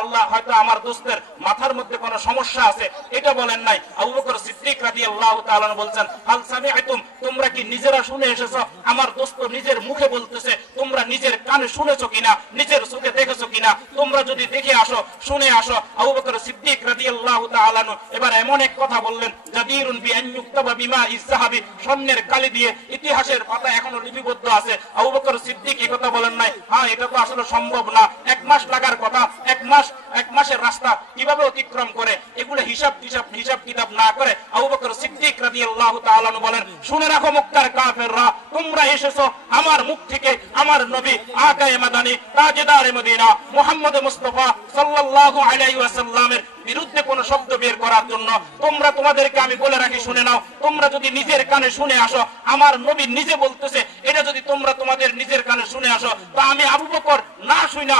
আল্লাহ হয়তো আমার দোস্তের মাথার মধ্যে কোনো সমস্যা আছে, এটা বলেন নাই। আবু বকর সিদ্দিক রাদিয়াল্লাহু তাআলা বলছেন, হাল সামিআতুম, তোমরা কি নিজেরা শুনে এসেছো? আমার দোস্ত নিজের মুখে বলতেছে, তোমরা নিজের কানে শুনেছো কিনা, নিজের চোখে দেখেছো কিনা? তোমরা যদি দেখে আসো, শুনে আসো। আবু বকর সিদ্দিক রাদিয়াল্লাহু তাআলা এবার এমন এক কথা বললেন, জাদিরুন বিআন ইউক্তাবা বিমা ইসহাবি, স্বর্ণের কালি দিয়ে ইতিহাসের পাতা এখনো লিপিবদ্ধ আছে। আবু বকর সিদ্দিক এই কথা বলেন নাই, হ্যাঁ এটা তো আসলে সম্ভব না, 1 মাস লাগার কথা, 1 মাসের রাস্তা কিভাবে অতিক্রম করে, এগুলো হিসাব কিতাব না করে আবু বকর সিদ্দিক রাদিয়াল্লাহু তাআলা বলেন, শুনে রাখো মক্কার কাফেররা, তোমরা এসেছো আমার মুখ থেকে আমার নবী আকায়ে মাদানী তাজদারে মদিনা মুহাম্মদ মুস্তাফা সাল্লাল্লাহু আলাইহি ওয়াসাল্লামের বিরুদ্ধে কোন শব্দ বের করার জন্য। তোমাদেরকে আমি বলে রাখি, শুনে নাও, তোমরা যদি নিজের কানে শুনে আসো, আমার নবী নিজে বলতেছে, এটা যদি তোমরা তোমাদের নিজের কানে শুনে আসো, তা আমি আবু বকর না শুনা